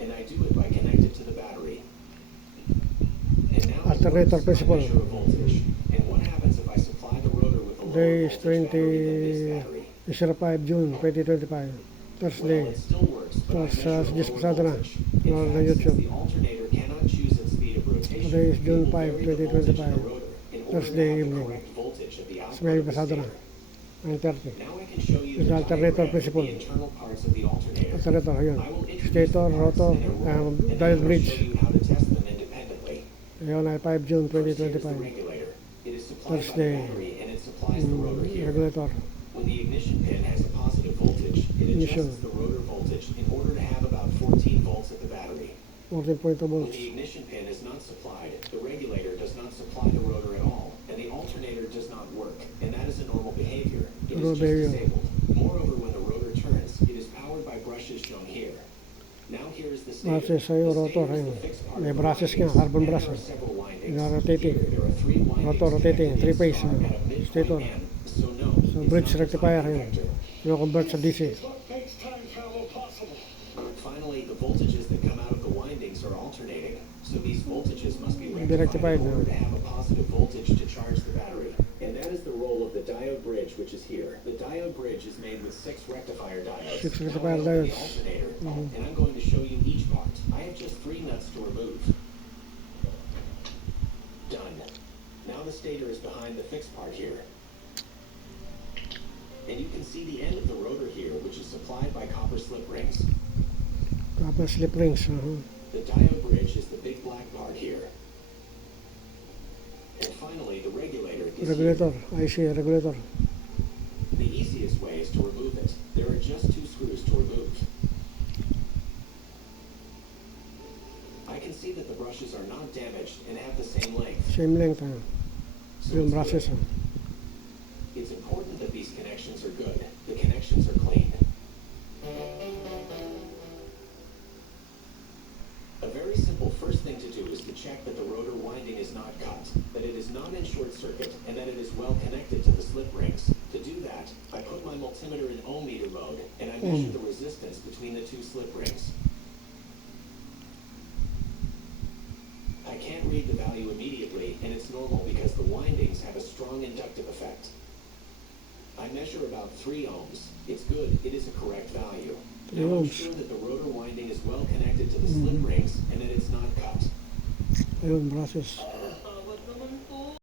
and I do it by connecting to the battery. And now Alternator principle. I measure a voltage. And what happens if I supply the rotor with a lower Today is voltage battery than this battery? 5 June 2025. Thursday. Well, it still works, but I Tapos measure a suggest lower pasado na. voltage. Nanonood na In fact, YouTube. since the alternator cannot choose its speed of rotation, Today is June it will 5, vary the voltage of the 2025. rotor in order Thursday to have the evening. correct voltage at the Tapos output may of the pasado na. stator. 9:30. Now I can show you Is the the alternator diagram of principle. the internal parts of the alternator. Alternator, ayun. I will introduce Stator, the parts rotor, in a row, and then I dial will bridge. show you how to test them independently. Ayun ay 5 June First, here is the 2025. regulator. It is supplied by the Thursday. battery, and it supplies the rotor here. Regulator. When the ignition pin has a positive voltage, it Ignition. adjusts the rotor voltage in order to have about 14 volts at the battery. 14.2 When volts. the ignition pin is not supplied, the regulator does not supply the rotor at all, and the alternator does not work, and that is a normal behavior. It is Normal just behavior. disabled. Moreover, when the rotor turns, it is powered by brushes shown here. Now here is the stator. Brushes sa'yo, The rotor, stator is ayun. the fixed part May of the brushes windings, nga, carbon and there are brushes. several windings. They are rotating. Here, there are 3 windings Rotor rotating, connected 3 phase, in star at a midpoint stator. N, so no, So it's bridge not a rectifier time yun. vector. Convert sa DC. Finally, the voltages that come out of the windings are alternating, so these voltages must be Rectified rectified in order to now. have a positive voltage to charge the battery. And that is the role of the diode bridge, which is here. The diode bridge is made with 6 rectifier diodes. 6 Now rectifier I open the diodes. alternator, and I'm going to show you each part. I have just 3 nuts to remove. Done. Now the stator is behind the fixed part here. And you can see the end of the rotor here, which is supplied by copper slip rings. Copper slip rings. The diode bridge is the big black part here. And finally, the regulator is Regulator. here. IC regulator. The easiest way is to remove it. There are just 2 screws to remove. I can see that the brushes are not damaged and have the same length. Same length. So Yung it's brushes. good. It's important that these connections are good. The connections are clean. A very simple first thing to do is to check that the rotor winding is not cut, that it is not in short circuit, and that it is well connected to the slip rings. To do that, I put my multimeter in ohm meter mode, and I measure the resistance between the 2 slip rings. I can't read the value immediately, and it's normal because the windings have a strong inductive effect. I measure about 3 ohms. It's good, it is a correct value. 3 Now I'm ohms. sure that the rotor winding is well connected to the slip rings and that it's not cut. Ayun, brushes.